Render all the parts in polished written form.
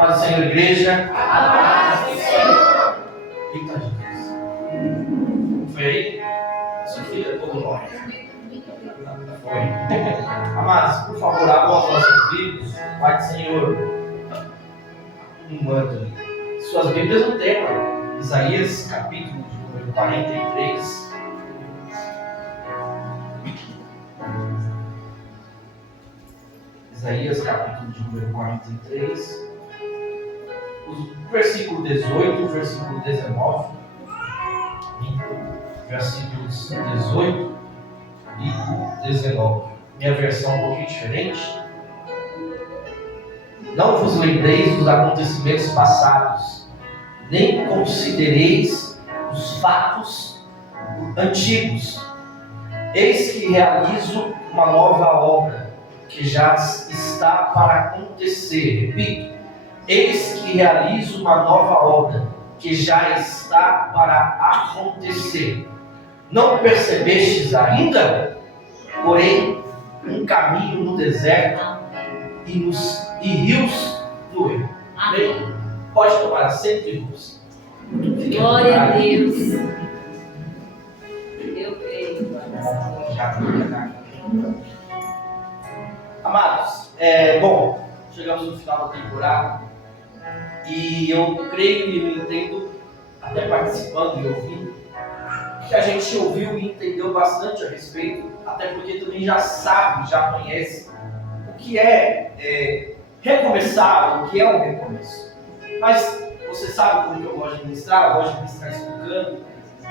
Paz do Senhor, igreja. Paz do Senhor. Eita, Jesus. Foi aí? Isso aqui é todo nós. Foi. Amados, por favor, abram as nossas Bíblias. Pai do Senhor. Manda suas Bíblias no tema. Isaías, capítulo de número 43. Isaías, capítulo de número 43. O versículo 18, o versículo 19. Versículos 18 e 19. Minha versão um pouquinho diferente. Não vos lembreis dos acontecimentos passados, nem considereis os fatos antigos. Eis que realizo uma nova obra, que já está para acontecer. Repito, eis que realizo uma nova obra, que já está para acontecer. Não percebestes ainda? Porém, um caminho no deserto e rios no erro. Amém. Pode tomar assento, irmãos. Glória a Deus. Eu creio. Amados, bom, chegamos no final da temporada e eu creio e eu entendo, até participando e ouvindo, que a gente ouviu e entendeu bastante a respeito, até porque também já sabe, já conhece o que é recomeçar, o que é um recomeço. Mas você sabe como que eu gosto de ministrar, eu gosto de ministrar explicando,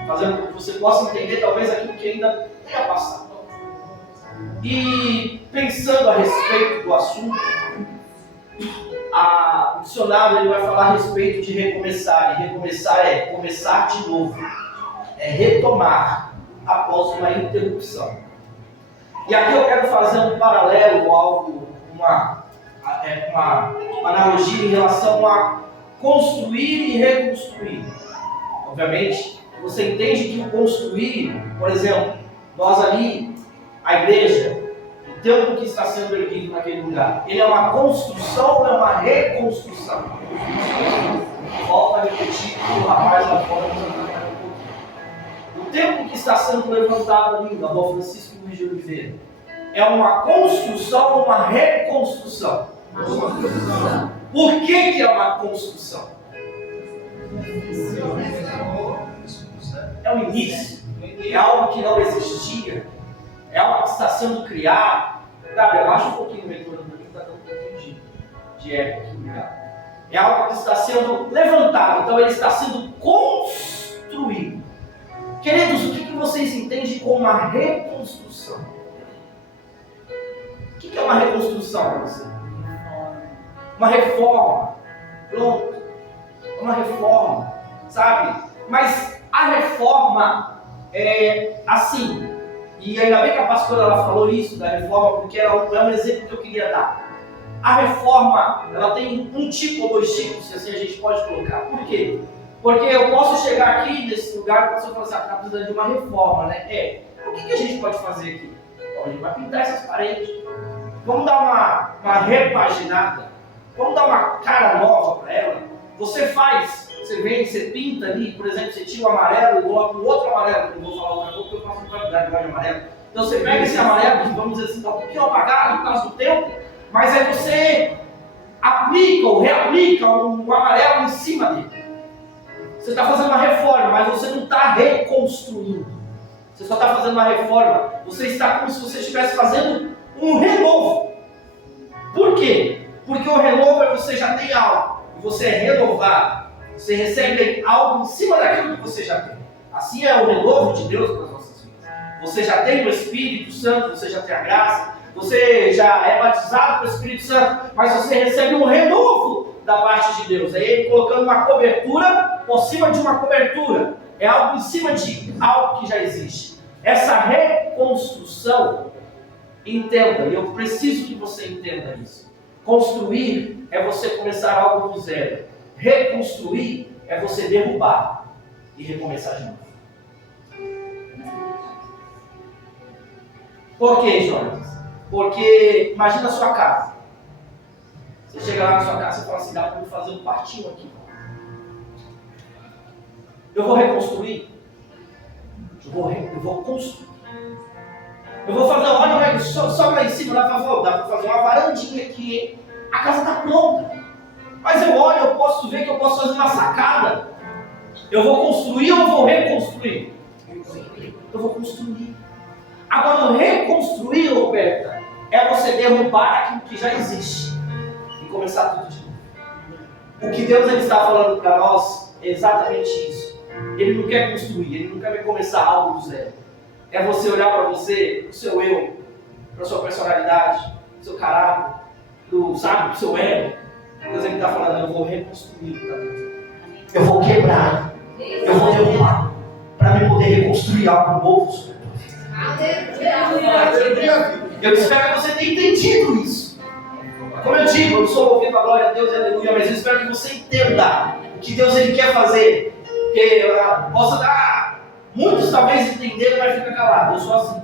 fazendo com que você possa entender talvez aquilo que ainda tenha passado. E pensando a respeito do assunto, o dicionário ele vai falar a respeito de recomeçar, e recomeçar é começar de novo, é retomar após uma interrupção. E aqui eu quero fazer um paralelo, uma analogia em relação a construir e reconstruir. Obviamente, você entende que o construir, por exemplo, nós ali, a igreja, o templo que está sendo erguido naquele lugar, ele é uma construção ou é uma reconstrução? Volto a repetir que o rapaz lá fora nos acompanha um pouquinho. O templo que está sendo levantado ali, na Rua Francisco Luiz de Oliveira, é uma construção ou uma reconstrução? Por que é uma construção? É o início, é algo que não existia, é algo que está sendo criado. Gabriel, abaixa um pouquinho o retorno para mim, está dando um pouquinho de eco aqui, obrigado. É algo que está sendo levantado, então ele está sendo construído. Queridos, o que vocês entendem como uma reconstrução? O que é uma reconstrução para você? Uma reforma. Pronto. Uma reforma, sabe? Mas a reforma é assim. E ainda bem que a pastora ela falou isso da reforma, porque é um exemplo que eu queria dar. A reforma, ela tem um tipo ou dois tipos, se assim a gente pode colocar. Por quê? Porque eu posso chegar aqui nesse lugar e a pessoa fala assim, está precisando de uma reforma, né? O que a gente pode fazer aqui? Então, a gente vai pintar essas paredes. Vamos dar uma repaginada. Vamos dar uma cara nova para ela. Você faz, você vem, você pinta ali, por exemplo, você tira o amarelo e coloca um outro amarelo, que eu vou falar outra coisa, porque eu faço qualidade de amarelo. Então você pega esse amarelo, que vamos dizer assim, está um pouquinho apagado por causa do tempo, mas aí você aplica ou reaplica um amarelo em cima dele. Você está fazendo uma reforma, mas você não está reconstruindo. Você só está fazendo uma reforma. Você está como se você estivesse fazendo um renovo. Por quê? Porque o renovo é você já tem algo. E você é renovado. Você recebe algo em cima daquilo que você já tem. Assim é o renovo de Deus para as nossas vidas. Você já tem o Espírito Santo, você já tem a graça. Você já é batizado pelo Espírito Santo. Mas você recebe um renovo da parte de Deus. É Ele colocando uma cobertura por cima de uma cobertura. É algo em cima de algo que já existe. Essa reconstrução, entenda, e eu preciso que você entenda isso. Construir é você começar algo do zero. Reconstruir é você derrubar e recomeçar de novo. Por quê, Jonas? Porque imagina a sua casa. Você chega lá na sua casa e fala assim, dá para eu fazer um quartinho aqui. Eu vou reconstruir. Eu vou construir. Eu vou fazer, olha, só lá em cima, dá para fazer uma varandinha aqui, hein? A casa está pronta. Mas eu olho, eu posso ver que eu posso fazer uma sacada. Eu vou construir ou eu vou reconstruir? Eu vou construir. Agora, o reconstruir, Roberta, é você derrubar aquilo que já existe e começar tudo de novo. O que Deus ele está falando para nós é exatamente isso. Ele não quer construir, ele não quer começar algo do zero. É você olhar para você, para o seu eu, para a sua personalidade, para o seu caráter, para o seu ego. Deus ele está falando, eu vou reconstruir para Deus. Eu vou quebrar, eu vou derrubar, para me poder reconstruir algo novo sobre a tua vida. Eu espero que você tenha entendido isso. Como eu digo, eu não sou ouvido a glória a Deus, aleluia, mas eu espero que você entenda o que Deus ele quer fazer. Porque eu posso dar, muitos talvez entenderam, mas fica calado, eu sou assim.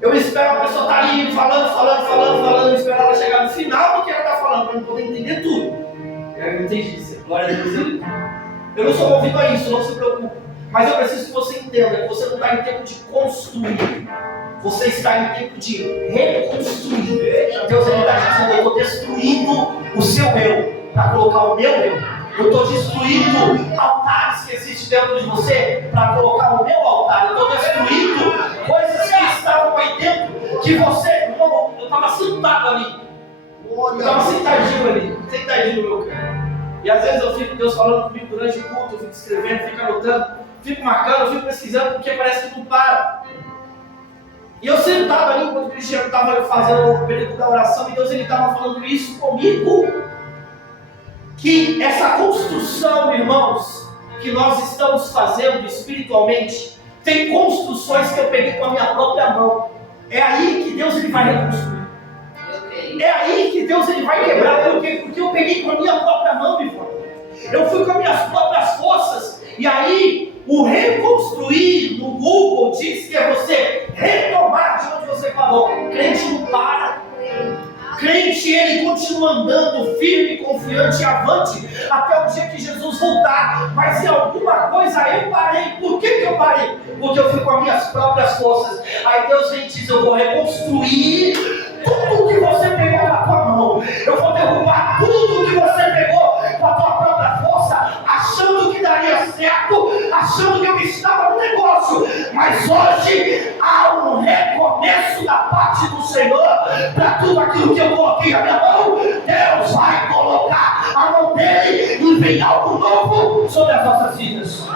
Eu espero a pessoa estar ali falando, eu espero ela chegar no final do que ela está falando, para eu poder entender tudo. Eu entendi isso, glória a Deus, aleluia. Eu não sou movido a isso, não se preocupe. Mas eu preciso que você entenda que você não está em tempo de construir. Você está em tempo de reconstruir. Deus está dizendo, eu estou destruindo o seu eu para colocar o meu eu. Eu estou destruindo altares que existem dentro de você para colocar o meu altar. Eu estou destruindo coisas que estavam aí dentro que você... Eu estava sentado ali. Eu estava sentadinho meu cara. E às vezes eu fico, Deus falando comigo durante o culto, eu fico escrevendo, fico anotando, fico marcando, fico pesquisando, porque parece que não para. E eu sentado ali, enquanto o Cristiano estava fazendo o período da oração, e Deus estava falando isso comigo. Que essa construção, irmãos, que nós estamos fazendo espiritualmente, tem construções que eu peguei com a minha própria mão. É aí que Deus ele vai reconstruir. É aí que Deus ele vai quebrar. Por quê? Porque eu peguei com a minha própria mão, meu irmão. Eu fui com as minhas próprias forças. E aí, o reconstruir no Google diz que é você retomar de onde você parou. Crente não para. Crente, ele continua andando firme, confiante e avante até o dia que Jesus voltar. Mas em alguma coisa eu parei. Por que eu parei? Porque eu fui com as minhas próprias forças. Aí Deus vem e diz, eu vou reconstruir tudo que você pegou na tua mão. Eu vou derrubar tudo que você pegou com a tua própria força, achando que daria certo, achando que eu estava no negócio. Mas hoje há um recomeço da parte do Senhor para tudo aquilo que eu coloquei na minha mão. Deus vai colocar a mão dele e vem algo novo sobre as nossas vidas.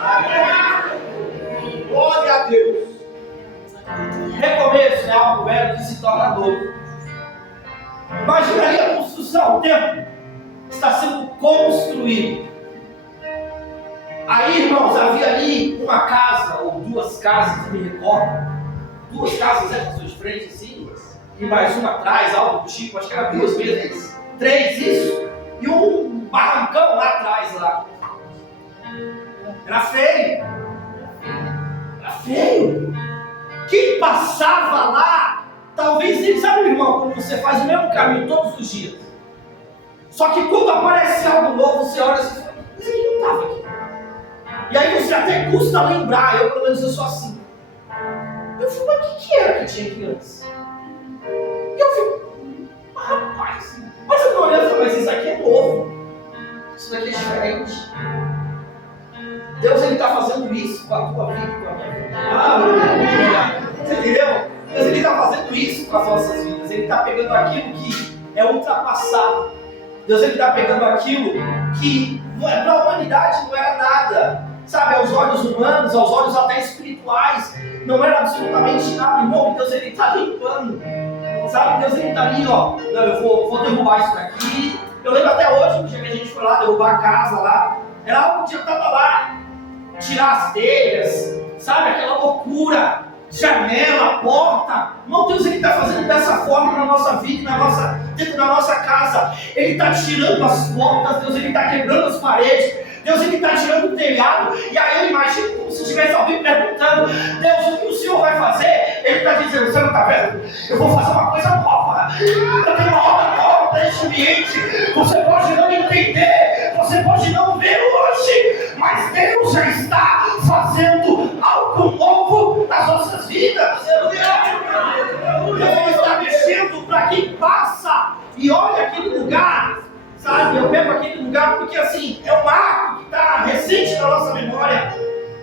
Glória a Deus. Recomeço é algo velho que se torna novo. Imagina ali a construção, o templo está sendo construído. Aí, irmãos, havia ali uma casa ou duas casas, me recordo. Duas casas pastor, de frente assim, e mais uma atrás, algo do tipo, acho que era duas mesmo, três, isso, e um barrancão lá atrás lá. Era feio. Era feio. Quem passava lá, talvez ele sabe, irmão, como você faz o mesmo caminho todos os dias. Só que quando aparece algo novo, você olha e fala, mas ele não estava aqui. E aí você até custa lembrar, eu pelo menos eu sou assim. Eu falei, mas o que era que tinha aqui antes? E eu fico, rapaz, mas eu estou olhando e falei, mas isso aqui é novo. Isso daqui é diferente. Deus ele está fazendo isso com a tua vida e com a minha vida. Você entendeu? Deus ele está fazendo isso com as nossas vidas. Ele está pegando aquilo que é ultrapassado. Deus ele está pegando aquilo que para a humanidade não era nada. Sabe, aos olhos humanos, aos olhos até espirituais, não era absolutamente nada. Irmão, Deus ele está limpando. Sabe, Deus ele está ali, ó. Não, eu vou derrubar isso daqui. Eu lembro até hoje, o dia que a gente foi lá derrubar a casa lá. Era algo que eu estava lá. Tirar as telhas, sabe, aquela loucura, janela, porta. Irmão, Deus ele está fazendo dessa forma na nossa vida, dentro da nossa casa. Ele está tirando as portas, Deus ele está quebrando as paredes, Deus ele está tirando o telhado. E aí eu imagino como se tivesse alguém perguntando, Deus, o que o Senhor vai fazer? Ele está dizendo, você não está vendo? Eu vou fazer uma coisa nova. Eu tenho uma obra nova, neste ambiente, você pode não entender, você pode não ver hoje, mas Deus já está fazendo algo novo nas nossas vidas. Deus está mexendo para quem passa e olha aquele lugar, sabe? Eu pego aquele lugar porque assim, é um marco que está recente na nossa memória.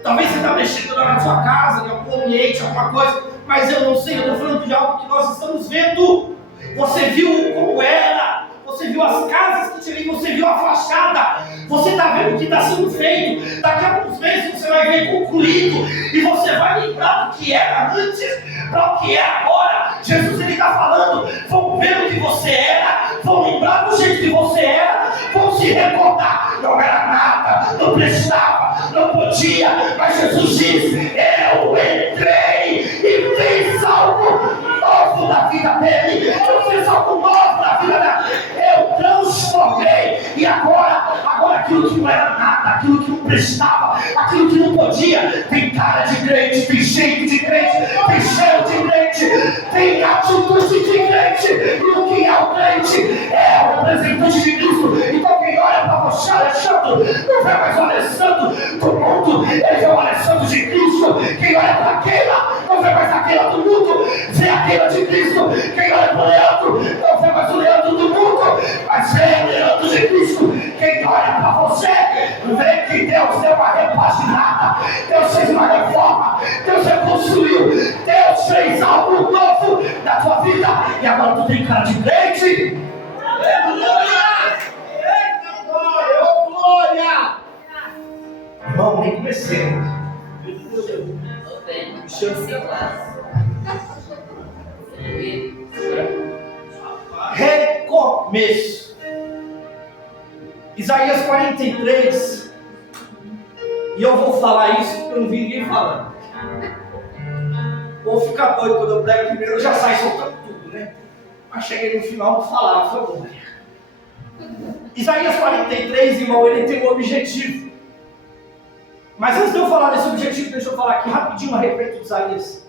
Talvez você está mexendo lá na sua casa, em algum ambiente, alguma coisa, mas eu não sei, eu estou falando de algo que nós estamos vendo. Você viu como era, você viu as casas que tinha ali, você viu a fachada, você está vendo o que está sendo feito. Daqui a alguns meses você vai ver concluído e você vai lembrar do que era antes para o que é agora. Jesus ele está falando, vão ver o que você era, vão lembrar do jeito que você era, vão se recordar, não era nada, não prestava, não podia, mas Jesus diz, eu entrei e fiz algo novo na vida dele, eu fiz algo novo na vida dela, eu transformei, e agora aquilo que não era nada, aquilo que não prestava, aquilo que não podia, tem cara de crente, tem jeito de crente, tem cheiro de crente, tem atitude de crente, e o que é o crente? É o representante de Cristo. Então quem olha para você, Alexandre, não vê mais o Alessandro do mundo, ele vê o Alessandro de Cristo. Quem olha para aquela, não vê mais aquela do mundo, vê aquela de Cristo. Quem olha para o Leandro, não vê mais o Leandro do mundo, mas vê o Leandro de Cristo. Quem olha para você, vê que Deus deu uma repaginada, Deus fez uma reforma, Deus reconstruiu, Deus fez algo novo na tua vida, e agora tu tem cara de crente. Glória! Irmão, nem comecei. Recomeço. Isaías 43. E eu vou falar isso porque eu não vi ninguém falando. Vou ficar doido quando eu prego primeiro, eu já saio soltando tudo, né? Mas cheguei no final, vou falar, foi bom. Isaías 43, irmão, ele tem um objetivo. Mas antes de eu falar desse objetivo, deixa eu falar aqui rapidinho a respeito de Isaías.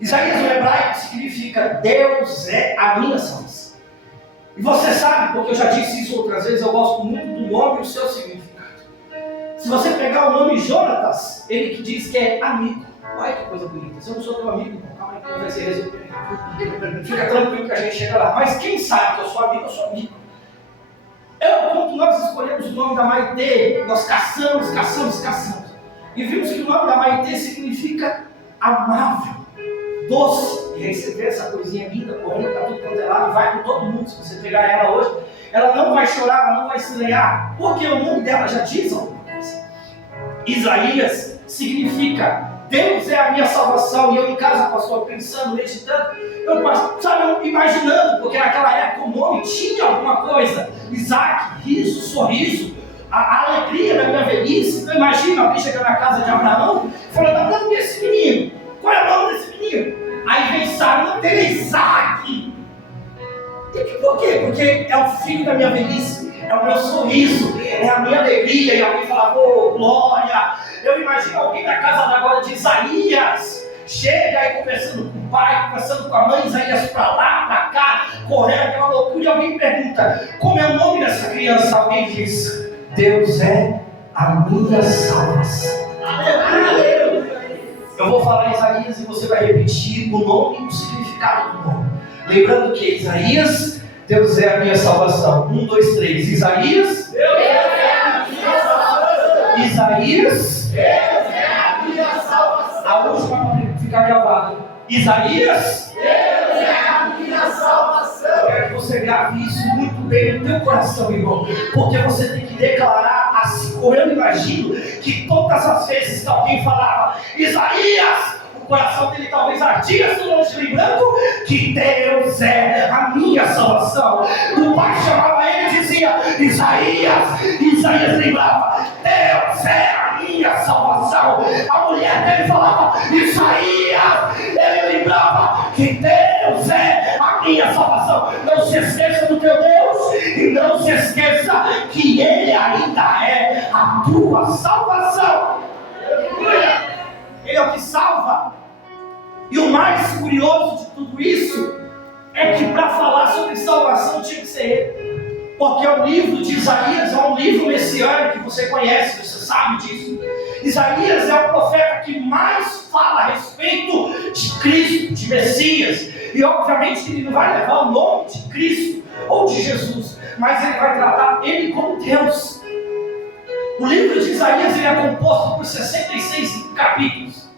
Isaías no hebraico significa Deus é a minha salvação. E você sabe, porque eu já disse isso outras vezes, eu gosto muito do nome e o seu significado. Se você pegar o nome Jonatas, ele que diz que é amigo. Olha que coisa bonita. Se eu não sou teu amigo, calma aí que não vai ser resolvido. Fica tranquilo que a gente chega lá. Mas quem sabe que eu sou amigo, eu sou amigo. Quando nós escolhemos o nome da Maitê, nós caçamos. E vimos que o nome da Maitê significa amável, doce. E aí você vê essa coisinha linda correndo para tudo quanto é lado e vai com todo mundo. Se você pegar ela hoje, ela não vai chorar, ela não vai se lear, porque o nome dela já diz alguma coisa. Isaías significa Deus é a minha salvação. E eu em casa, pastor, pensando, meditando, eu imaginando, porque naquela época o nome tinha alguma coisa. Isaac, riso, sorriso, a alegria da minha velhice. Então imagina alguém chegando na casa de Abraão e falando, não, e esse menino? Qual é o nome desse menino? Aí vem Sara, não tem Isaac. E por quê? Porque é o filho da minha velhice, é o meu sorriso, é a minha alegria. E alguém fala, glória. Eu imagino alguém na casa agora de Isaías, chega aí conversando com o pai, conversando com a mãe, Isaías pra lá, pra cá, correndo aquela loucura, e alguém pergunta, como é o nome dessa criança? Alguém diz, Deus é a minha salvação. Eu vou falar Isaías e você vai repetir o nome e o significado do nome. Lembrando que Isaías, Deus é a minha salvação. 1, 2, 3. Isaías, Deus é a minha salvação. Isaías, Deus é a minha salvação. A última para ficar gravada. Isaías, Deus é a minha salvação. Eu quero que você grave isso muito bem no teu coração, irmão. Porque você tem que declarar assim, como eu imagino que todas as vezes que alguém falava Isaías, o coração dele talvez ardia se longe, lembrando que Deus é a minha salvação. O pai chamava ele e dizia Isaías, e Isaías lembrava, Deus é a minha salvação. A mulher dele falava Isaías, ele lembrava que Deus é a minha salvação. Não se esqueça do teu Deus e não se esqueça que Ele ainda é a tua salvação. Ele é o que salva. E o mais curioso de tudo isso é que para falar sobre salvação tinha que ser Ele. Porque o livro de Isaías é um livro messiânico que você conhece, você sabe disso. Isaías é o profeta que mais fala a respeito de Cristo, de Messias. E obviamente ele não vai levar o nome de Cristo ou de Jesus, mas ele vai tratar ele como Deus. O livro de Isaías ele é composto por 66 capítulos,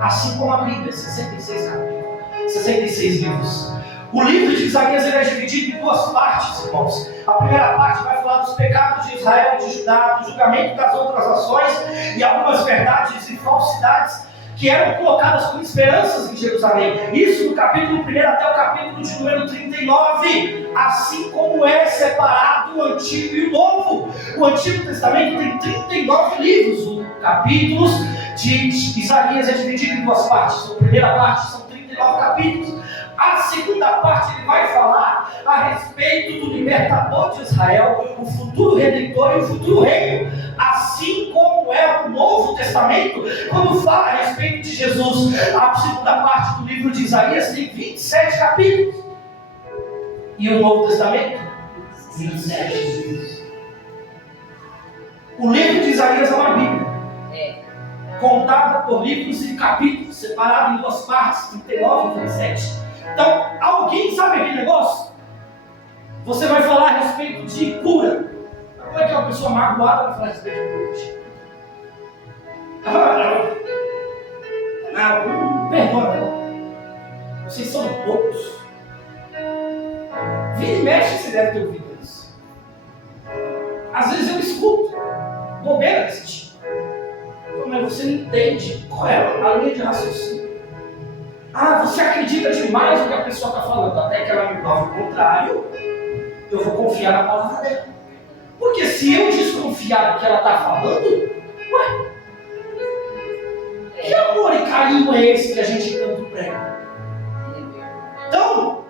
assim como a Bíblia, 66 capítulos, 66 livros. O livro de Isaías ele é dividido em duas partes, irmãos. A primeira parte vai falar dos pecados de Israel, de Judá, do julgamento das outras nações e algumas verdades e falsidades que eram colocadas como esperanças em Jerusalém. Isso do capítulo 1 até o capítulo de número 39. Assim como é separado o Antigo e o Novo. O Antigo Testamento tem 39 livros. Os capítulos de Isaías é dividido em duas partes. A primeira parte são 39 capítulos. A segunda parte ele vai falar a respeito do libertador de Israel, o futuro redentor e o futuro reino, assim como é o Novo Testamento, quando fala a respeito de Jesus. A segunda parte do livro de Isaías tem 27 capítulos. E o Novo Testamento? 27 livros. O livro de Isaías é uma Bíblia. Contada por livros e capítulos, separado em duas partes, 39 e 27. Então, alguém sabe aquele negócio? Você vai falar a respeito de cura. Como é que uma pessoa magoada vai falar a respeito de cura? Não, perdona, não. Vocês são poucos. Vira e mexe, você deve ter ouvido isso. Às vezes eu escuto bobeira desse tipo. Mas você não entende qual é a linha de raciocínio. Você acredita demais no que a pessoa está falando, até que ela me prove o contrário, eu vou confiar na palavra dela. Porque se eu desconfiar do que ela está falando, que amor e carinho é esse que a gente tanto prega? Então,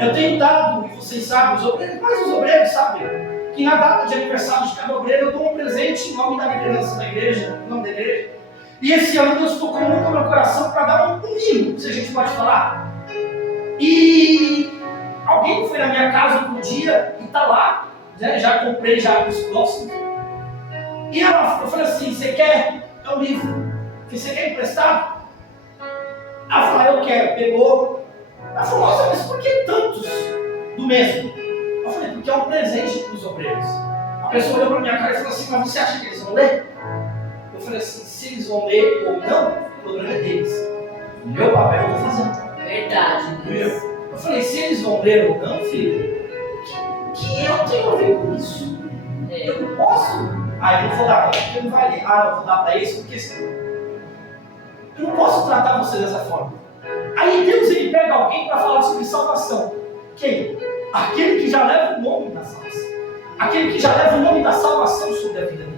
eu tenho dado, e vocês sabem, os obreiros sabem, que na data de aniversário de cada obreiro eu dou um presente em nome da liderança da igreja, em nome da igreja. E esse ano Deus tocou muito no meu coração para dar um mimo, se a gente pode falar. E alguém foi na minha casa um dia e está lá, né? Já comprei já os próximos. E eu falei assim, você quer? É um livro. Você quer emprestado? Ela falou, eu quero. Pegou. Ela falou, nossa, mas por que tantos do mesmo? Eu falei, porque é um presente para os obreiros. A pessoa olhou para minha cara e falou assim, mas você acha que eles vão ler? Eu falei assim, se eles vão ler ou não, o problema é deles. O meu papel eu estou fazendo. Verdade. Eu falei, se eles vão ler ou não, filho, que eu tenho a ver com isso? Eu não posso. Eu não vou dar para porque não vai ler. Eu vou dar para isso porque eu não posso tratar você dessa forma. Aí Deus ele pega alguém para falar sobre salvação. Quem? Aquele que já leva o nome da salvação. Aquele que já leva o nome da salvação sobre a vida dele.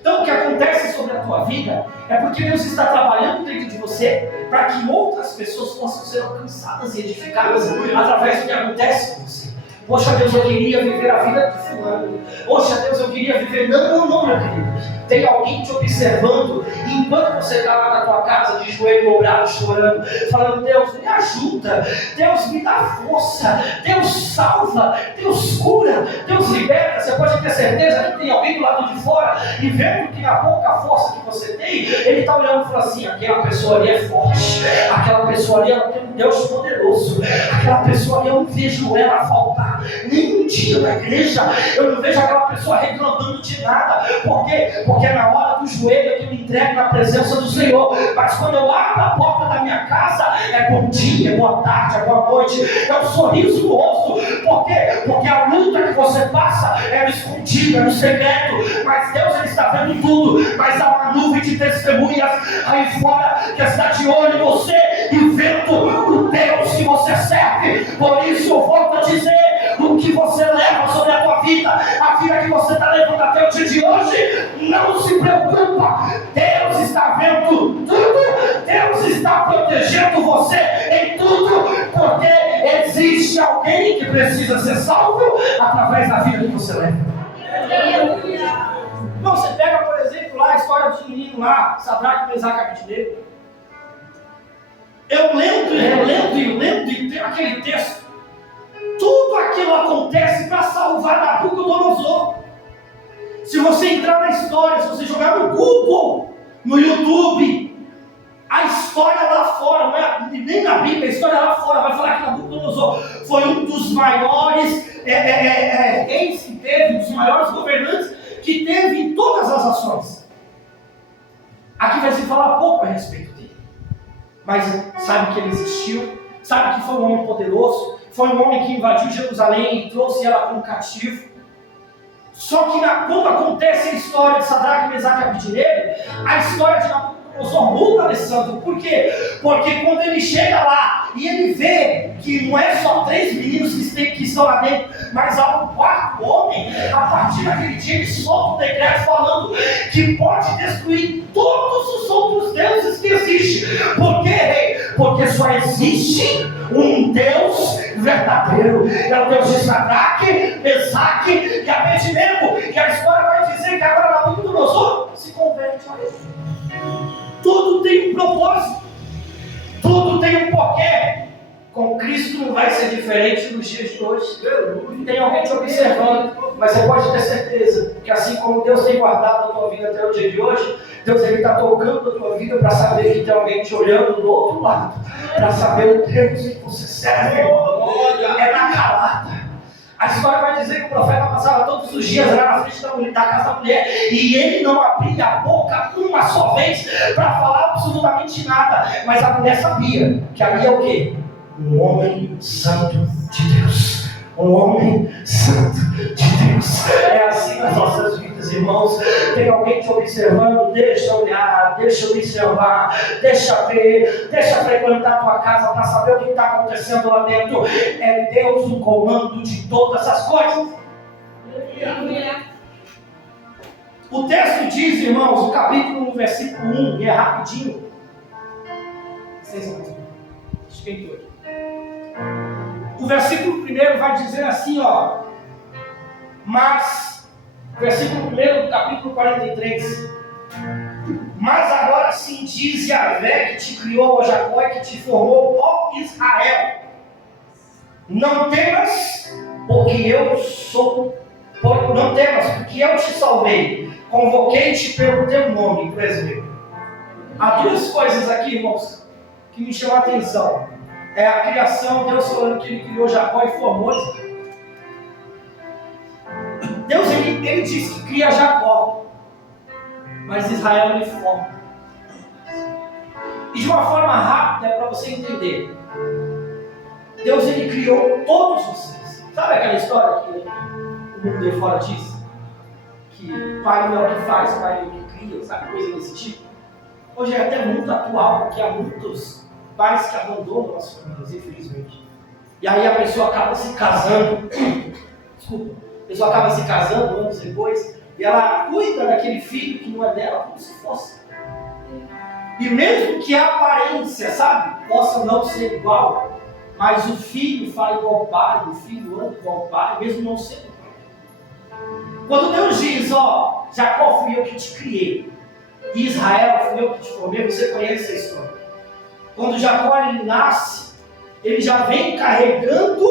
Então o que acontece sobre a tua vida é porque Deus está trabalhando dentro de você para que outras pessoas possam ser alcançadas e edificadas através do que acontece com você. Poxa Deus, eu queria viver a vida de fulano. Poxa Deus, eu queria viver... Não, meu querido. Tem alguém te observando e enquanto você está lá na tua casa de joelho dobrado, chorando, falando, Deus, me ajuda, Deus me dá força, Deus salva, Deus cura, Deus liberta. Você pode ter certeza que tem alguém do lado de fora e vendo que a pouca força que você tem, ele está olhando e falando assim, aquela pessoa ali é forte, aquela pessoa ali ela tem um Deus poderoso, aquela pessoa ali eu não vejo ela faltar nenhum dia na igreja, eu não vejo aquela pessoa reclamando de nada. Por quê? Porque é na hora do joelho que eu me entrego na presença do Senhor. Mas quando eu abro a porta da minha casa, é bom dia, é boa tarde, é boa noite, é um sorriso no rosto. Por quê? Porque a luta que você passa é no escondido, é no segredo. Mas Deus ele está vendo tudo. Mas há uma nuvem de testemunhas aí fora que está de olho em você e vendo o Deus que você serve. Por isso eu volto a dizer, o que você leva sobre a tua vida, a vida que você está levando até o dia de hoje, não se preocupa, Deus está vendo tudo, Deus está protegendo você em tudo, porque existe alguém que precisa ser salvo através da vida que você leva. Então você pega, por exemplo, lá a história dos meninos lá, Sadraque, Mesaque e Abednego. Eu lendo e relendo aquele texto, Tudo aquilo acontece para salvar Nabucodonosor. Se você entrar na história, se você jogar no Google, no YouTube, a história lá fora, não é nem na Bíblia, a história lá fora vai falar que Nabucodonosor foi um dos maiores reis que teve, um dos maiores governantes que teve em todas as ações. Aqui vai se falar pouco a respeito dele, mas sabe que ele existiu, sabe que foi um homem poderoso, foi um homem que invadiu Jerusalém e trouxe ela como cativo. Só que quando acontece a história de Sadraque, Mesaque e Abednego, a história de Nabucodonosor muda, Alessandro. Por quê? Porque quando ele chega lá e ele vê que não é só 3 meninos que estão lá dentro, mas há um 4º homem, a partir daquele dia ele solta um decreto falando que pode destruir todos os outros deuses que existem. Por quê, rei? Porque só existe um Deus verdadeiro. É o Deus de Sadraque, Mesaque e Abednego. E a história vai dizer que agora Nabucodonosor se converte a ele. Tudo tem um propósito, tudo tem um porquê. Com Cristo não vai ser diferente nos dias de hoje. Tem alguém te observando, mas você pode ter certeza que assim como Deus tem guardado a tua vida até o dia de hoje, Deus está tocando a tua vida para saber que tem alguém te olhando do outro lado, para saber o Deus que você serve. É na calada. A história vai dizer que o profeta passava todos os dias lá na frente da casa da mulher e ele não abria a boca uma só vez para falar absolutamente nada, mas a mulher sabia que ali é o quê? Um homem santo de Deus. Um homem santo de Deus. É assim nas nossas vidas, irmãos. Tem alguém te observando? Deixa olhar, deixa observar, deixa ver, deixa frequentar a tua casa para saber o que está acontecendo lá dentro. É Deus no comando de todas as coisas. O texto diz, irmãos, o capítulo 1, versículo 1, e é rapidinho. Vocês vão ver. O versículo 1 vai dizer assim, ó. Mas, versículo 1 do capítulo 43. Mas agora sim diz Yahvé que te criou, ó Jacó, e que te formou, ó Israel. Não temas, porque eu sou. Não temas, porque eu te salvei. Convoquei-te pelo teu nome, por exemplo. Há 2 coisas aqui, irmãos, que me chamam a atenção. É a criação, Deus falando que ele criou Jacó e formou Israel. Deus, ele diz que cria Jacó, mas Israel ele forma. E de uma forma rápida, para você entender, Deus ele criou todos vocês. Sabe aquela história que o mundo de fora diz? Que pai não é o que faz, pai é o que cria, sabe, coisa desse tipo? Hoje é até muito atual, porque há muitos pais que abandonam as famílias, infelizmente. E aí a pessoa acaba se casando, a pessoa acaba se casando anos depois, e ela cuida daquele filho que não é dela como se fosse. E mesmo que a aparência, sabe, possa não ser igual, mas o filho fala igual ao pai, o filho anda igual ao pai, mesmo não sendo pai. Quando Deus diz, ó, Jacó fui eu que te criei, e Israel fui eu que te formei, você conhece a história. Quando Jacó ele nasce, ele já vem carregando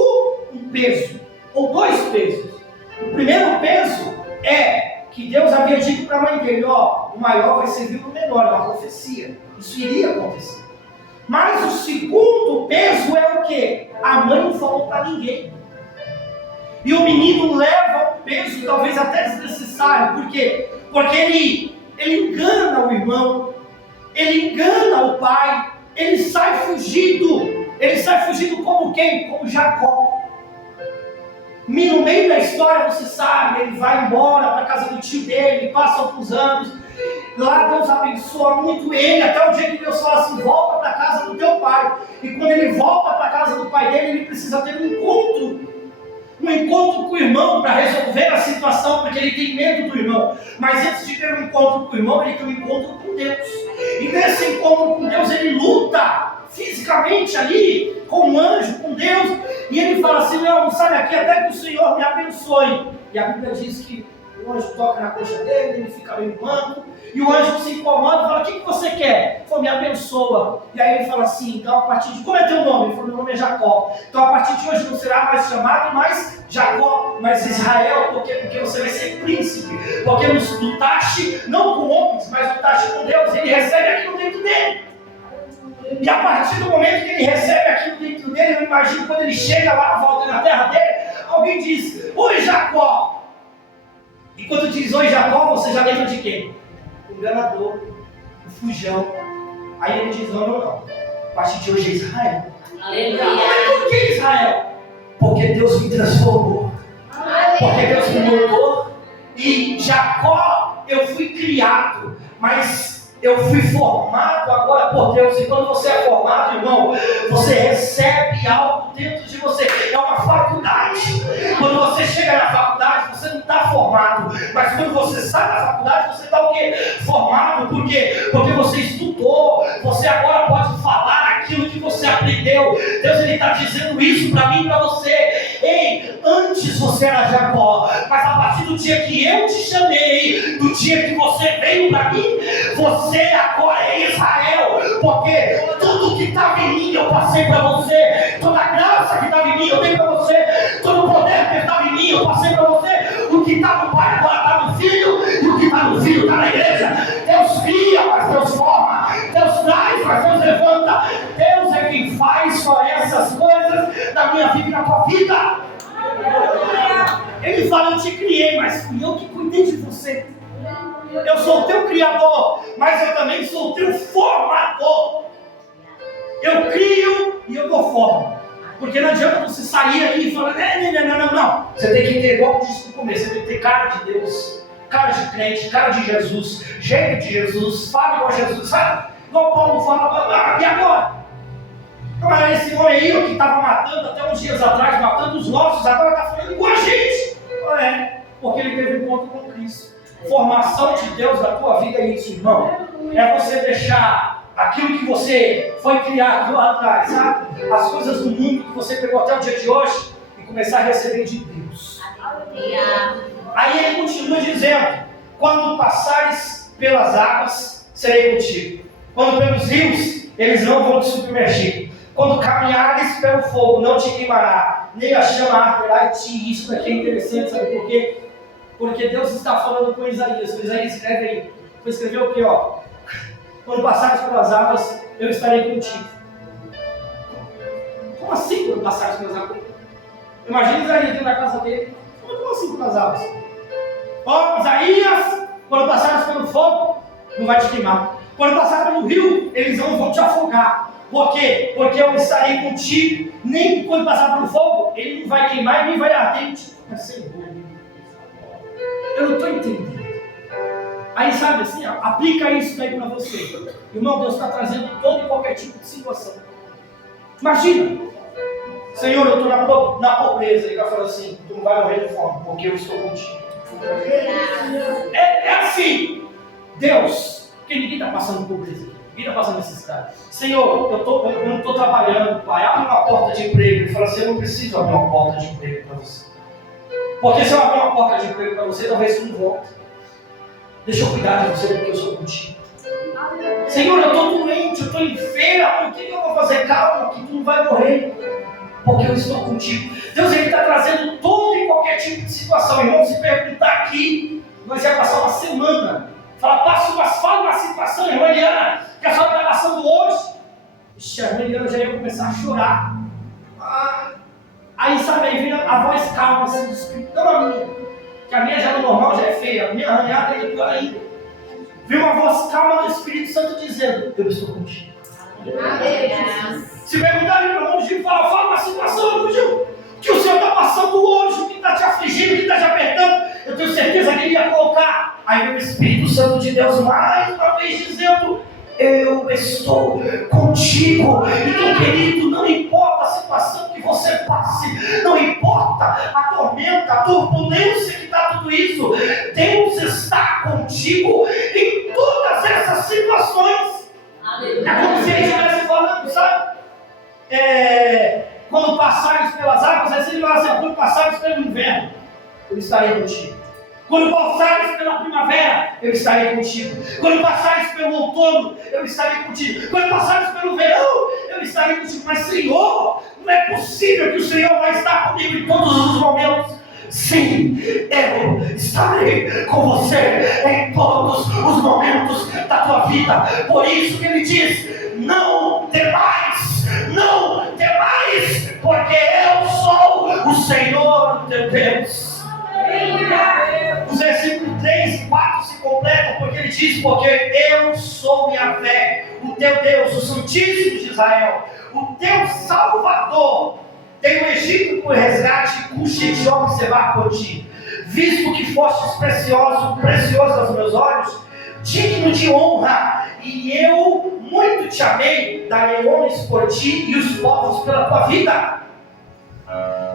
um peso, ou 2 pesos. O primeiro peso é que Deus havia dito para a mãe dele, ó, o maior vai servir o menor, é uma profecia. Isso iria acontecer. Mas o segundo peso é o quê? A mãe não falou para ninguém. E o menino leva um peso talvez até desnecessário. Por quê? Porque ele engana o irmão, ele engana o pai, ele sai fugido. Ele sai fugido como quem? Como Jacó. No meio da história, você sabe, ele vai embora para a casa do tio dele, passa alguns anos. Lá Deus abençoa muito ele, até o dia que Deus fala assim, volta para a casa do teu pai. E quando ele volta para a casa do pai dele, ele precisa ter um encontro com o irmão para resolver a situação, porque ele tem medo do irmão. Mas antes de ter um encontro com o irmão, ele tem um encontro com Deus. E nesse encontro com Deus, ele luta fisicamente ali, com um anjo, com Deus. E ele fala assim, não, sai daqui até que o Senhor me abençoe. E a Bíblia diz que O anjo toca na coxa dele, ele fica meio manco, e o anjo se incomoda e fala: o que você quer? Ele falou: me abençoa. E aí ele fala assim: então a partir de... Como é teu nome? Ele falou: meu nome é Jacó. Então a partir de hoje não será mais chamado mais Jacó, mas Israel. Por quê? Porque você vai ser príncipe. Porque lutaste não com homens, mas lutaste com Deus. Ele recebe aquilo dentro dele. E a partir do momento que ele recebe aquilo dentro dele, eu imagino quando ele chega lá, volta na terra dele, alguém diz: oi Jacó. E quando diz oi Jacó, você já lembra de quem? O enganador, o fujão. Aí ele diz: não. A partir de hoje é Israel. Aleluia. Mas por que Israel? Porque Deus me transformou. Porque Deus me mudou. E Jacó, eu fui criado, mas eu fui formado agora por Deus. E quando você é formado, irmão, você recebe algo dentro de você. É uma faculdade. Quando você chega na faculdade, você não está formado. Mas quando você sai da faculdade, você está o quê? Formado. Por quê? Porque você estudou. Você agora pode falar aquilo que você aprendeu. Deus, Ele está dizendo isso para mim e para você. Ei, antes você era Jacó, mas a partir do dia que eu te chamei, do dia que você veio para mim, você agora é Israel. Porque tudo que estava em mim eu passei para você. Toda a graça que estava em mim eu dei para você. Todo o poder que estava em mim eu passei para você. O que está no Pai agora está no Filho. E o que está no Filho está na igreja. Deus cria, mas Deus forma. Deus traz, mas Deus levanta. Deus é quem faz só essas coisas na minha vida e na tua vida. Ele fala: eu te criei, mas fui eu que cuidei de você. Eu sou o teu criador, mas eu também sou o teu formador. Eu crio e eu dou forma. Porque não adianta você sair aí e falar: não. Você tem que ter, igual eu disse no começo, você tem que ter cara de Deus, cara de crente, cara de Jesus, jeito de Jesus, fala igual Jesus, sabe? Igual Paulo fala: e agora? Mas esse homem aí, que estava matando até uns dias atrás, matando os nossos, agora está falando igual a gente. Não é, porque ele teve um encontro com Cristo. Formação de Deus na tua vida é isso, irmão. É você deixar aquilo que você foi criado lá atrás, sabe? As coisas do mundo que você pegou até o dia de hoje e começar a receber de Deus. Aí ele continua dizendo: quando passares pelas águas, serei contigo. Quando pelos rios, eles não vão te submergir. Quando caminhares pelo fogo, não te queimará, nem a chama arderá em ti. Isso daqui é interessante, sabe por quê? Porque Deus está falando com Isaías. O Isaías escreve aí. Foi escrever o quê, ó? Quando passares pelas águas, eu estarei contigo. Como assim quando passares pelas águas? Imagina Isaías dentro da casa dele. Como assim pelas águas? Ó, Isaías, quando passares pelo fogo, não vai te queimar. Quando passares pelo rio, eles não vão te afogar. Por quê? Porque eu estarei contigo. Nem quando passar pelo fogo, ele não vai queimar e nem vai arder. Mas Senhor, eu não estou entendendo. Aí sabe assim, ó, aplica isso daí para você. Irmão, Deus está trazendo todo e qualquer tipo de situação. Imagina, Senhor, eu estou na pobreza. Ele vai falar assim: tu não vai morrer de fome, porque eu estou contigo. É assim, Deus, porque ninguém está passando pobreza aqui. Ninguém está passando necessidade. Senhor, eu não estou trabalhando, Pai. Abre uma porta de emprego. Ele fala assim: eu não preciso abrir uma porta de emprego para você. Porque se eu abrir uma porta de emprego para você, talvez você não volte. Deixa eu cuidar de você, porque eu sou contigo. Senhor, eu estou doente, eu estou enfermo. O que eu vou fazer? Calma, que tu não vai morrer, porque eu estou contigo. Deus, Ele está trazendo todo e qualquer tipo de situação. Irmão, se perguntar aqui, nós ia passar uma semana. Fala uma situação, irmã Eliana, que a senhora está passando hoje. Ixi, a irmã Eliana já ia começar a chorar. Aí sabe, aí vem a voz calma assim do Espírito, não a minha, que a minha já no normal já é feia, a minha arranhada é pior ainda. Vem uma voz calma do Espírito Santo dizendo: eu estou contigo. Se perguntarem para o irmão Gil, fala uma situação, irmão Gil, que o Senhor está passando hoje, o que está te afligindo, o que está te apertando, eu tenho certeza que Ele ia colocar. Aí vem o Espírito Santo de Deus mais uma vez dizendo: eu estou contigo. Então, querido, não importa a situação que você passe, não importa a tormenta, a turbulência que está tudo isso, Deus está contigo em todas essas situações. É como se Ele estivesse falando, sabe? Quando passares pelas águas, assim Ele vai dizer: quando passares pelo inverno, eu estarei contigo. Quando passares pela primavera, eu estarei contigo. Quando passares pelo outono, eu estarei contigo. Quando passares pelo verão, eu estarei contigo. Mas, Senhor, não é possível que o Senhor vai estar comigo em todos os momentos. Sim, eu estarei com você em todos os momentos da tua vida. Por isso que ele diz: não temais, não temais, porque eu sou o Senhor teu Deus. Os versículos 3 e 4 se completam, porque ele diz: porque eu sou Yahvé, o teu Deus, o Santíssimo de Israel, o teu Salvador. Tem o Egito por resgate, Cuxi e observar por ti. Visto que fostes precioso aos meus olhos, digno de honra, e eu muito te amei, darei homens por ti e os povos pela tua vida.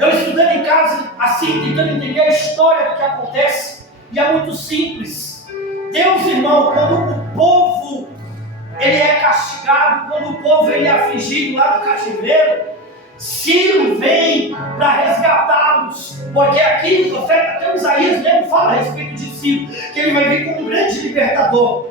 Eu estudando em casa, assim, tentando entender a história do que acontece, e é muito simples. Deus, irmão, quando o povo ele é castigado, quando o povo ele é afligido lá no cativeiro, Ciro vem para resgatá-los, porque aqui o profeta, até Isaías mesmo fala a respeito de Ciro, que ele vai vir como um grande libertador.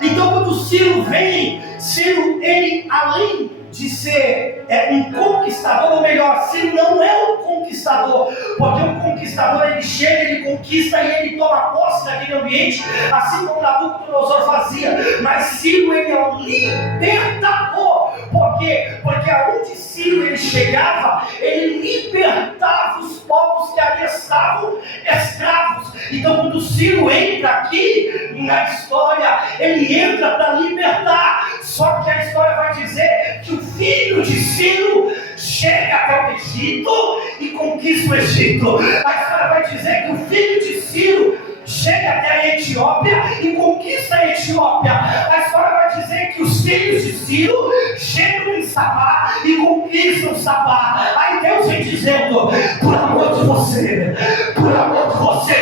Então, quando Ciro vem, Ciro, ele além de ser um conquistador, ou melhor, Ciro não é um conquistador, porque um conquistador ele chega, ele conquista e ele toma posse daquele ambiente, assim como Nabucodonosor fazia. Mas Ciro ele é um libertador. Por quê? Porque aonde Ciro ele chegava, ele libertava os povos que ali estavam escravos. Então, quando Ciro entra aqui na história, ele entra para libertar. Só que a história vai dizer que o filho de Ciro chega até o Egito e conquista o Egito. A história vai dizer que o filho de Ciro chega até a Etiópia e conquista a Etiópia. A história vai dizer que os filhos de Ciro chegam em Sabá e conquistam Sabá. Aí Deus vem dizendo: por amor de você,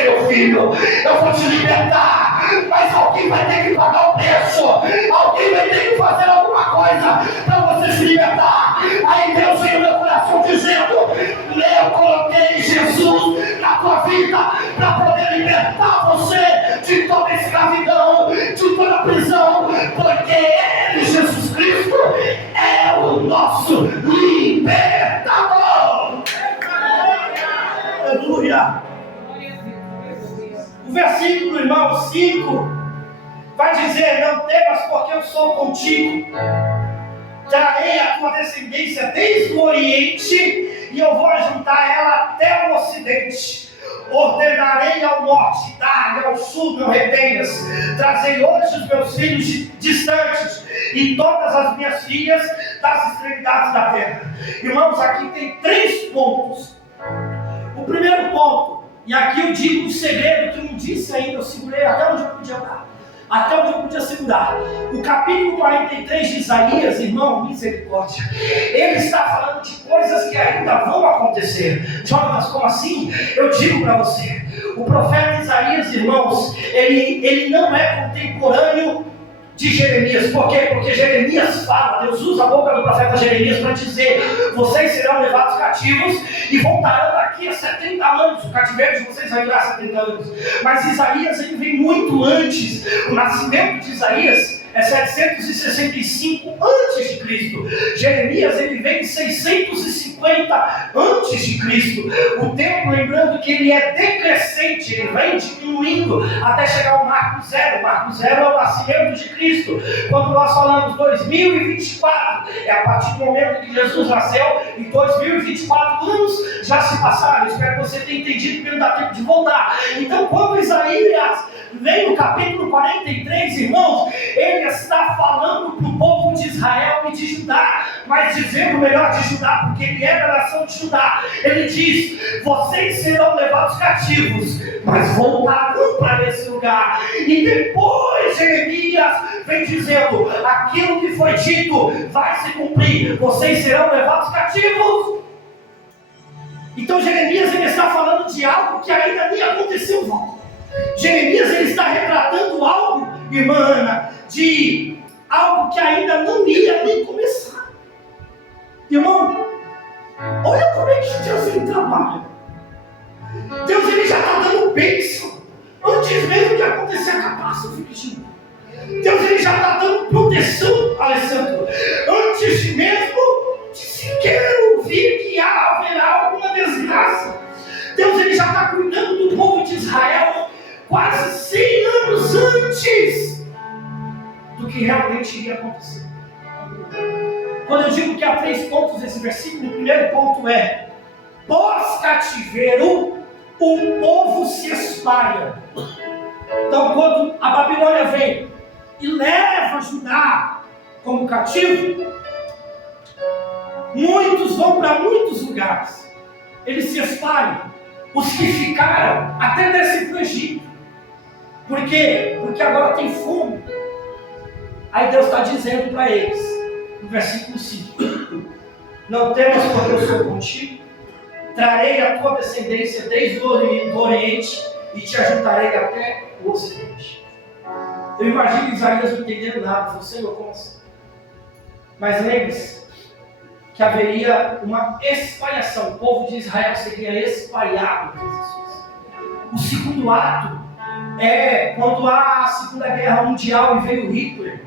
meu filho, eu vou te libertar, mas alguém vai ter que pagar o preço, alguém vai ter que fazer alguma coisa para você se libertar. Aí Deus vem no meu coração dizendo: eu coloquei Jesus na tua vida para poder libertar você de toda escravidão, de toda prisão, porque Ele, Jesus Cristo, é o nosso libertador. Aleluia. O versículo, irmão, 5 vai dizer: não temas, porque eu sou contigo. Trarei a tua descendência desde o Oriente e eu vou ajuntar ela até o Ocidente. Ordenarei ao norte, dar ao sul, não retenhas. Trazei hoje os meus filhos distantes e todas as minhas filhas das extremidades da terra. Irmãos, aqui tem 3 pontos. O primeiro ponto, e aqui eu digo um segredo que eu não disse ainda, eu segurei até onde eu podia dar, até onde eu podia segurar. O capítulo 43 de Isaías, irmão, misericórdia, ele está falando de coisas que ainda vão acontecer. Jonas, como assim? Eu digo para você, o profeta Isaías, irmãos, ele não é contemporâneo de Jeremias. Por quê? Porque Jeremias fala, Deus usa a boca do profeta Jeremias para dizer: vocês serão levados cativos e voltarão daqui a 70 anos. O cativeiro de vocês vai durar 70 anos. Mas Isaías ele vem muito antes. O nascimento de Isaías é 765 a.C. Jeremias ele vem em 650 a.C. O tempo, lembrando que ele é decrescente, ele vem diminuindo até chegar ao marco zero. O marco zero é o nascimento de Cristo. Quando nós falamos 2024, é a partir do momento que Jesus nasceu, e 2024 anos já se passaram. Eu espero que você tenha entendido, porque não dá tempo de voltar. Então, quando Isaías vem no capítulo 43, irmãos, ele está falando para o povo de Israel e de Judá, mas dizendo melhor de Judá, porque ele é da nação de Judá. Ele diz: vocês serão levados cativos, mas voltarão para esse lugar. E depois Jeremias vem dizendo: aquilo que foi dito vai se cumprir, vocês serão levados cativos. Então Jeremias ele está falando de algo que ainda nem aconteceu, irmão. Jeremias ele está retratando algo, irmã Ana, de algo que ainda não ia nem começar. Irmão, olha como é que Deus ele trabalha. Deus ele já está dando bênção você fique junto. Deus ele já está dando proteção, Alessandro, antes de mesmo de sequer ouvir que haverá alguma desgraça. Deus ele já está cuidando do povo de Israel quase 100 anos antes do que realmente iria acontecer. Quando eu digo que há 3 pontos nesse versículo, o primeiro ponto é: pós-cativeiro, o povo se espalha. Então, quando a Babilônia vem e leva Judá como cativo, muitos vão para muitos lugares. Eles se espalham. Os que ficaram até descem para o Egito. Por quê? Porque agora tem fome. Aí Deus está dizendo para eles, no versículo 5: não temas, porque eu sou contigo. Trarei a tua descendência desde o Oriente e te ajuntarei até o Ocidente. Eu imagino Isaías não entendendo nada. Falei: Senhor, como assim? Mas lembre-se que haveria uma espalhação. O povo de Israel seria espalhado. O segundo ato é quando há a Segunda Guerra Mundial e veio Hitler.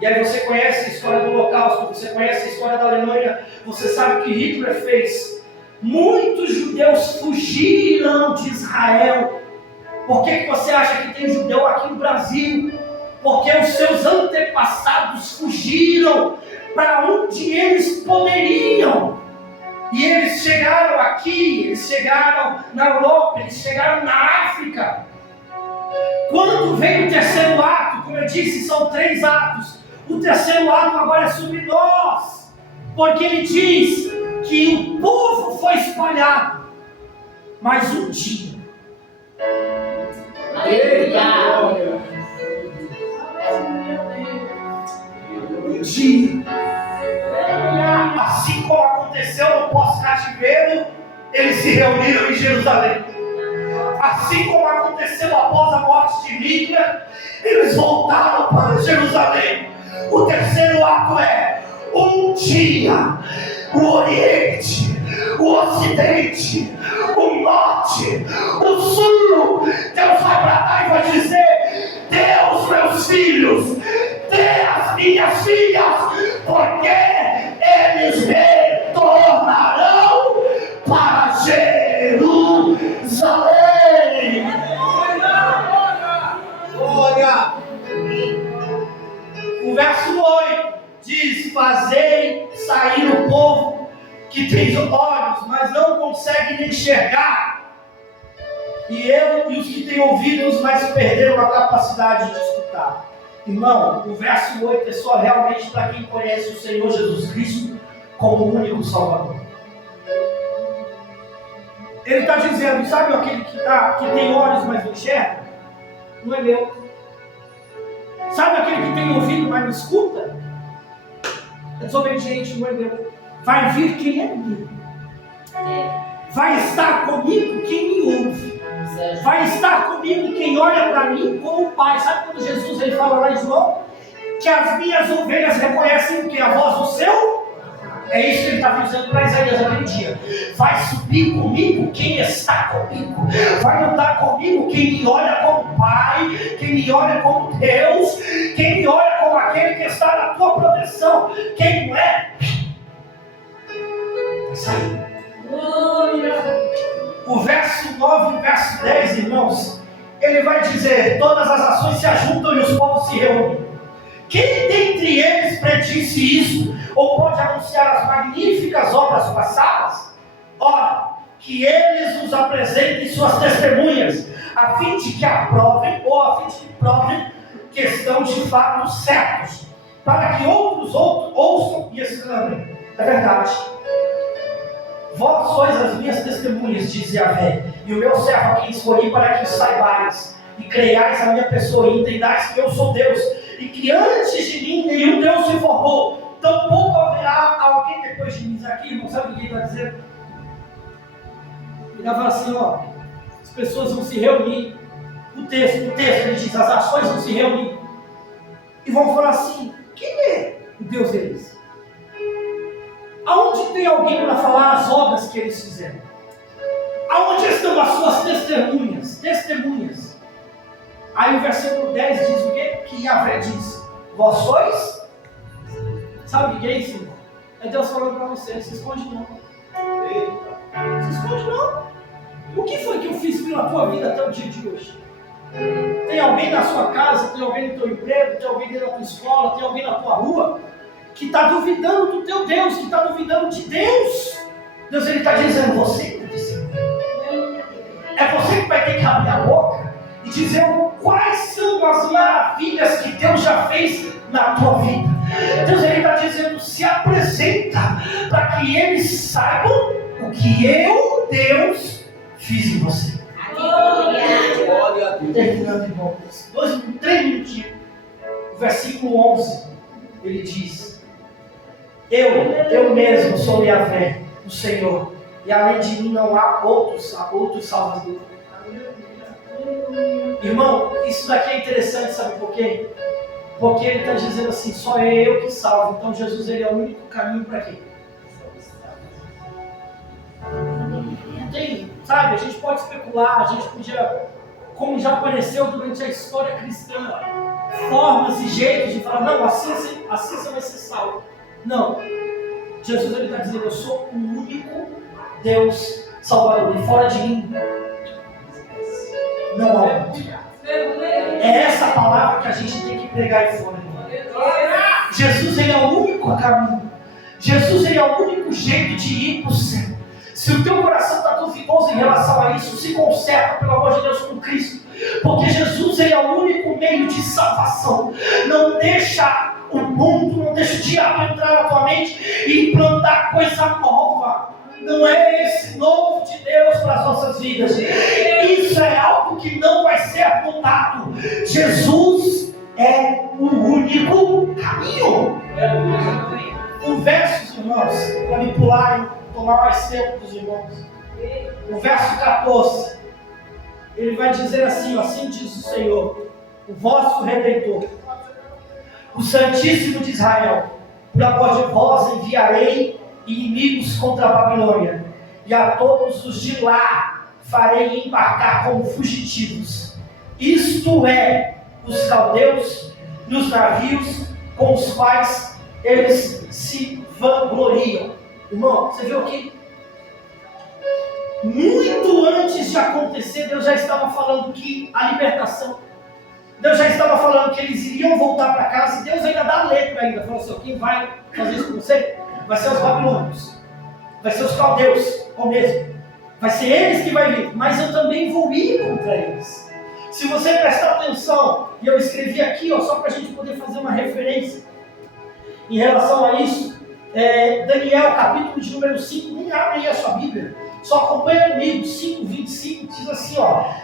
E aí você conhece a história do Holocausto, você conhece a história da Alemanha, você sabe o que Hitler fez. Muitos judeus fugiram de Israel. Por que você acha que tem judeu aqui no Brasil? Porque os seus antepassados fugiram para onde eles poderiam. E eles chegaram aqui, eles chegaram na Europa, eles chegaram na África. Quando veio o terceiro ato, como eu disse, são 3 atos. O terceiro ato agora é sobre nós. Porque ele diz que o povo foi espalhado. Mas um dia. Aleluia. Um dia. Assim como aconteceu no pós-cativeiro, eles se reuniram em Jerusalém. Assim como aconteceu após a morte de Hitler, eles voltaram para Jerusalém. O terceiro ato é: um dia o Oriente, o Ocidente, o Norte, o Sul, Deus vai bradar e vai dizer: dê os meus filhos, dê as minhas filhas, porque eles retornarão para Jerusalém. Glória! O verso 8 diz: fazei sair o povo que tem olhos, mas não consegue enxergar, e os que têm ouvidos, mas perderam a capacidade de escutar. Irmão, o verso 8 é só realmente para quem conhece o Senhor Jesus Cristo como o único Salvador. Ele está dizendo: sabe aquele que tem olhos, mas não enxerga? Não é meu. Sabe aquele que tem ouvido, mas não escuta? É desobediente, não é meu. Vai vir quem é meu. Vai estar comigo quem me ouve. Vai estar comigo quem olha para mim como o Pai. Sabe quando Jesus ele fala lá em João? Que as minhas ovelhas reconhecem o que? A voz do seu? É isso que ele estava dizendo para Isaías naquele dia. Vai subir comigo quem está comigo. Vai andar comigo quem me olha como Pai, quem me olha como Deus, quem me olha como aquele que está na tua proteção. Quem não é? Vai sair. O verso 9 e o verso 10, irmãos, ele vai dizer: todas as nações se ajuntam e os povos se reúnem. Quem dentre eles predisse isso, ou pode anunciar as magníficas obras passadas? Ora, que eles nos apresentem suas testemunhas, a fim de que aprovem, ou a fim de que provem que estão de fato certos, para que outros ouçam e exclamem: é verdade. Vós sois as minhas testemunhas, diz Yahvé, e o meu servo aqui escolhi para que saibais, e creiais a minha pessoa, e entendais que eu sou Deus, e que antes de mim nenhum Deus se formou, tampouco haverá alguém depois de mim. Aqui, irmão, sabe o que ele está dizendo? Ele vai falar assim: ó, as pessoas vão se reunir. O texto ele diz: as nações vão se reunir e vão falar assim: quem é o Deus deles? Aonde tem alguém para falar as obras que eles fizeram? Aonde estão as suas testemunhas? Aí o versículo 10 diz o quê? Que Yahvé diz: vós sois? Sabe o que é isso, irmão? É Deus falando para você: não se esconde não. Não se esconde não. O que foi que eu fiz pela tua vida até o dia de hoje? Tem alguém na sua casa, tem alguém no teu emprego, tem alguém dentro da tua escola, tem alguém na tua rua que está duvidando do teu Deus, que está duvidando de Deus. Deus, ele está dizendo: você que disse. É você que vai ter que abrir a boca e dizer quais são as maravilhas que Deus já fez na tua vida. Deus, ele está dizendo: se apresenta para que eles saibam o que eu, Deus, fiz em você. Glória a Deus. Terminando, irmão, 3 minutinhos. O versículo 11, ele diz: eu mesmo sou Yahvé, o Senhor, e além de mim não há outros salvador. Irmão, isso daqui é interessante, sabe por quê? Porque ele está dizendo assim: só é eu que salvo. Então Jesus, ele é o único caminho para quê? Tem, sabe, a gente pode especular, a gente podia, como já apareceu durante a história cristã, formas e jeitos de falar: não, assim você vai ser salvo. Não, Jesus, ele está dizendo: eu sou o único Deus Salvador, e fora de mim não há outro. É essa palavra que a gente tem que pregar aí fora. Jesus, ele é o único caminho. Jesus, ele é o único jeito de ir para o céu. Se o teu coração está duvidoso em relação a isso, se conserta, pelo amor de Deus, com Cristo. Porque Jesus, ele é o único meio de salvação. Não deixa o mundo, não deixa o diabo entrar na tua mente e implantar coisa nova. Não é esse novo de Deus para as nossas vidas. Isso é algo que não vai ser mudado. Jesus é o único caminho. O verso, irmãos, para me pular e tomar mais tempo dos irmãos. O verso 14, ele vai dizer assim: assim diz o Senhor, o vosso Redentor, o Santíssimo de Israel: por amor de vós enviarei inimigos contra a Babilônia, e a todos os de lá farei embarcar como fugitivos, isto é, os caldeus, nos navios com os quais eles se vangloriam. Irmão, você viu aqui? Muito antes de acontecer, Deus já estava falando que a libertação, Deus já estava falando que eles iriam voltar para casa, e Deus ainda dá a letra ainda, falou assim: quem vai fazer isso com você? Vai ser os babilônios, vai ser os caldeus, ou mesmo, vai ser eles que vai vir, mas eu também vou ir contra eles. Se você prestar atenção, e eu escrevi aqui, ó, só para a gente poder fazer uma referência em relação a isso, Daniel, capítulo de número 5, nem abre aí a sua Bíblia, só acompanha comigo, 5:25, diz assim, ó: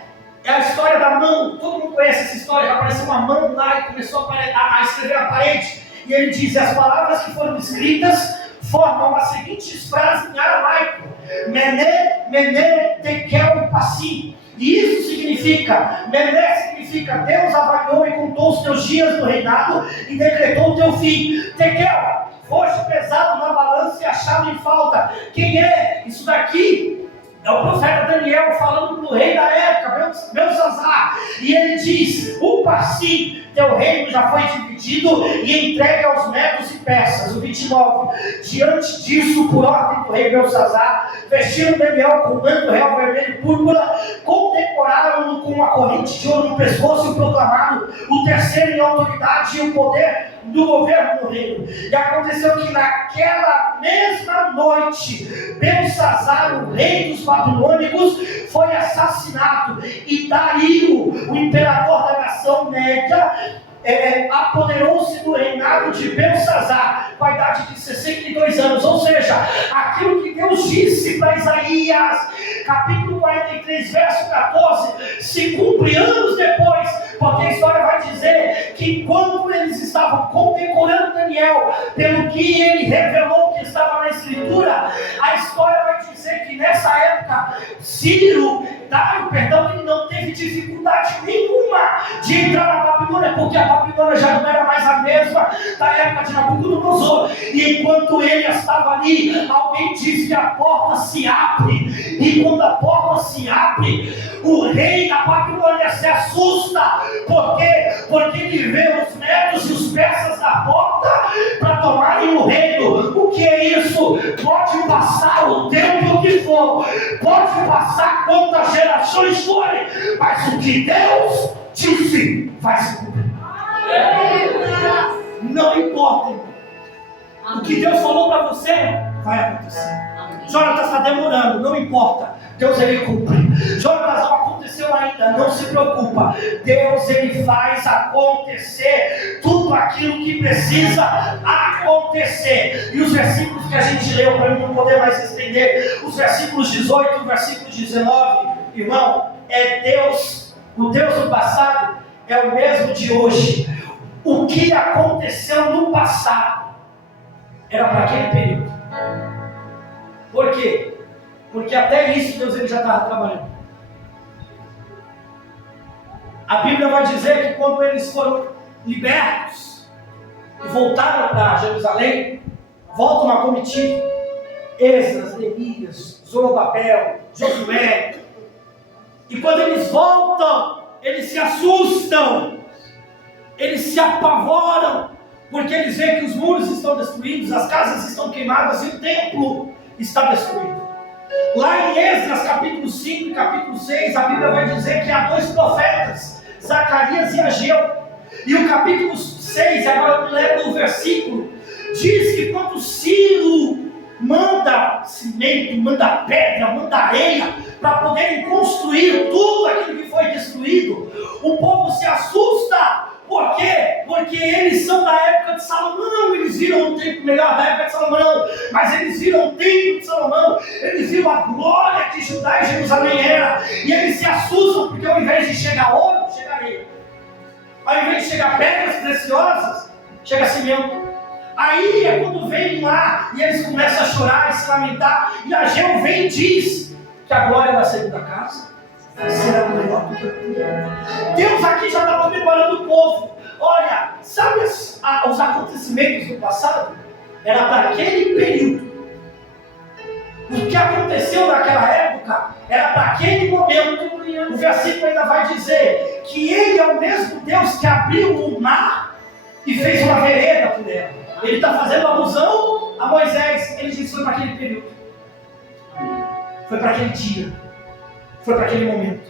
é a história da mão, todo mundo conhece essa história, apareceu uma mão lá e começou a escrever na parede, e ele diz: as palavras que foram escritas formam as seguintes frases em aramaico: Mené, Mené, Tekel, Passim. E isso significa, Mené significa Deus avaliou e contou os teus dias no reinado e decretou o teu fim. Tekel, foste pesado na balança e achado em falta. Quem é? Isso daqui é o profeta Daniel falando para o rei da época, Belsazar. E ele diz: o Passim, teu reino já foi dividido e entregue aos medos e persas. O 29, diante disso, por ordem do rei Belsazar, vestiram Daniel com manto real vermelho e púrpura, condecoraram-no com uma corrente de ouro no pescoço e proclamaram o terceiro em autoridade e o poder do governo do reino. E aconteceu que naquela mesma noite, Belsazar, o rei dos babilônicos, foi assassinado, e Dario, o imperador da nação média, apoderou-se do reinado de Belsazar com a idade de 62 anos, ou seja, aquilo que Deus disse para Isaías, capítulo 43, verso 14, se cumpre anos depois, porque a história vai dizer que enquanto eles estavam condecorando Daniel pelo que ele revelou que estava na escritura, a história vai dizer que nessa época Ciro, Dário, perdão, ele não teve dificuldade nenhuma de entrar na Babilônia, porque a Babilônia já não era mais a mesma da época de Nabucodonosor. E enquanto ele estava ali, alguém diz que a porta se abre, e quando a porta se abre, o rei da Babilônia se assusta. Por quê? Porque ele vê os medos e os persas na porta para tomarem o reino. O que é isso? Pode passar o tempo que for, pode passar quantas gerações forem, mas o que Deus disse vai se cumprir. Não importa, irmão. O que Deus falou para você vai acontecer. Jonatas está demorando, não importa. Deus ele cumpre. Jonatas, não aconteceu ainda, não se preocupa. Deus ele faz acontecer tudo aquilo que precisa acontecer. E os versículos que a gente leu, para mim não poder mais estender, os versículos 18 e o versículo 19, irmão, é Deus, o Deus do passado é o mesmo de hoje. O que aconteceu no passado era para aquele período. Por quê? Porque até isso Deus ele já estava trabalhando. A Bíblia vai dizer que quando eles foram libertos e voltaram para Jerusalém, volta uma comitiva, Esdras, Neemias, Zorobabel, Josué, e quando eles voltam, eles se assustam, eles se apavoram, porque eles veem que os muros estão destruídos, as casas estão queimadas e o templo está destruído. Lá em Esdras capítulo 5 e capítulo 6, a Bíblia vai dizer que há dois profetas, Zacarias e Ageu. E o capítulo 6, agora eu me lembro do versículo, diz que quando Ciro manda cimento, manda pedra, manda areia, para poderem construir tudo aquilo que foi destruído, o povo se assusta. Por quê? Porque eles são da época de Salomão, eles viram um templo melhor da época de Salomão, mas eles viram o templo de Salomão, eles viram a glória que Judá e Jerusalém era, e eles se assustam porque ao invés de chegar ouro, chega areia, ao invés de chegar pedras preciosas, chega cimento. Aí é quando vem lá e eles começam a chorar e se lamentar, e Ageu vem e diz que a glória da segunda casa será melhor do que a primeira. Deus aqui já estava preparando o povo. Olha, sabe os acontecimentos do passado? Era para aquele período. O que aconteceu naquela época era para aquele momento. O versículo ainda vai dizer que Ele é o mesmo Deus que abriu o mar e fez uma vereda por ela. Ele está fazendo alusão a Moisés. Ele disse que foi para aquele período, foi para aquele dia, foi para aquele momento.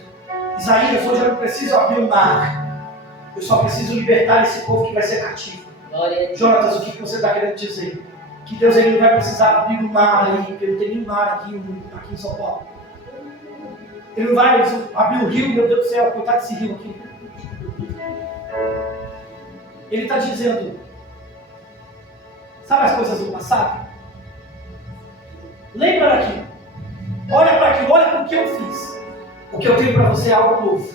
Isaías, hoje eu não preciso abrir o mar, eu só preciso libertar esse povo que vai ser cativo. Jonatas, o que você está querendo dizer? Que Deus ele não vai precisar abrir o mar aí, porque não tem nenhum mar aqui em São Paulo. Ele não vai abrir o rio, meu Deus do céu, coitado desse rio aqui. Ele está dizendo, sabe as coisas do passado? Lembra daqui. Olha para aqui, olha para o que eu fiz. O que eu tenho para você é algo novo.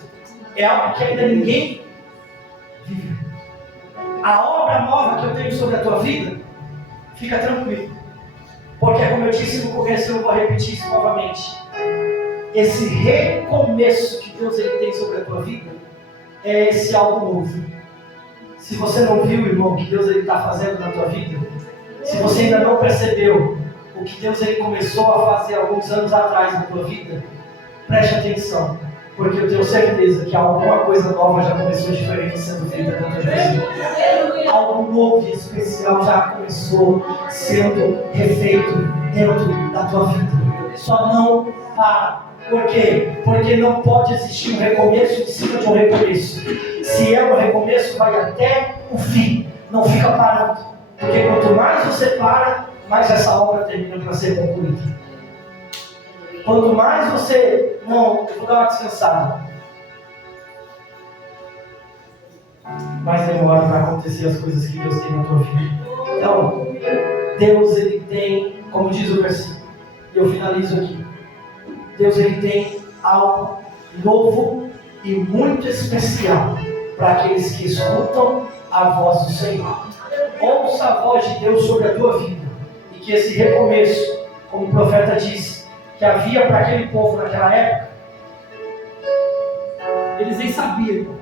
É algo que ainda ninguém viveu. A obra nova que eu tenho sobre a tua vida, fica tranquilo. Porque como eu disse no começo, eu vou repetir isso novamente. Esse recomeço que Deus ele tem sobre a tua vida, é esse algo novo. Se você não viu, irmão, o que Deus está fazendo na tua vida, se você ainda não percebeu o que Deus ele começou a fazer alguns anos atrás na tua vida, preste atenção, porque eu tenho certeza que alguma coisa nova já começou diferente sendo feita na tua vida. Algo novo e especial já começou sendo refeito dentro da tua vida. Só não para. Por quê? Porque não pode existir um recomeço em cima de um recomeço. Se é um recomeço, vai até o fim. Não fica parando. Porque quanto mais você para, mais essa obra termina para ser concluída. Quanto mais você... Não, eu vou dar uma descansada. Mais demora para acontecer as coisas que Deus tem na tua vida. Então, Deus ele tem, como diz o versículo, e eu finalizo aqui. Deus ele tem algo novo e muito especial para aqueles que escutam a voz do Senhor. Ouça a voz de Deus sobre a tua vida e que esse recomeço, como o profeta disse, que havia para aquele povo naquela época, Eles nem sabiam, irmão.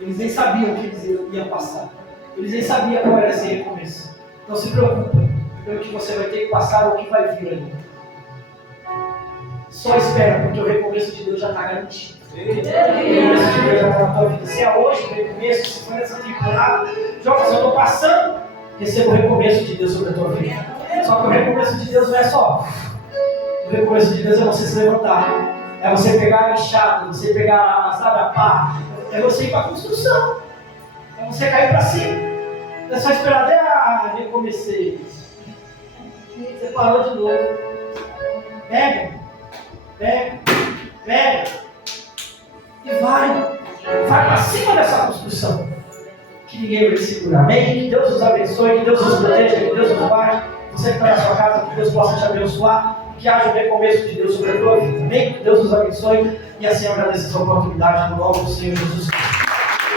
Eles nem sabiam o que eles iam passar. Eles nem sabiam qual era esse recomeço. Não se preocupa pelo que você vai ter que passar ou o que vai vir ali. Só espera, porque o recomeço de Deus já está garantido. O recomeço de Deus já está na tua vida. Se é hoje o recomeço, se foi nessa temporada, Jonas, eu estou passando, receba o recomeço de Deus sobre a tua vida. Só que o recomeço de Deus não é só. O recomeço de Deus é você se levantar. É você pegar a enxada, você pegar a pá. É você ir para a construção. É você cair para cima. Não é só esperar, recomecei. Você parou de novo. Pega. E vai para cima dessa construção. Que ninguém vai te segurar. Amém? Que Deus os abençoe, que Deus os proteja, que Deus os guarde. Você que está na sua casa, que Deus possa te abençoar. Que haja um recomeço de Deus sobre a tua vida. Amém? Que Deus os abençoe. E assim eu agradeço essa oportunidade no nome do Senhor Jesus Cristo.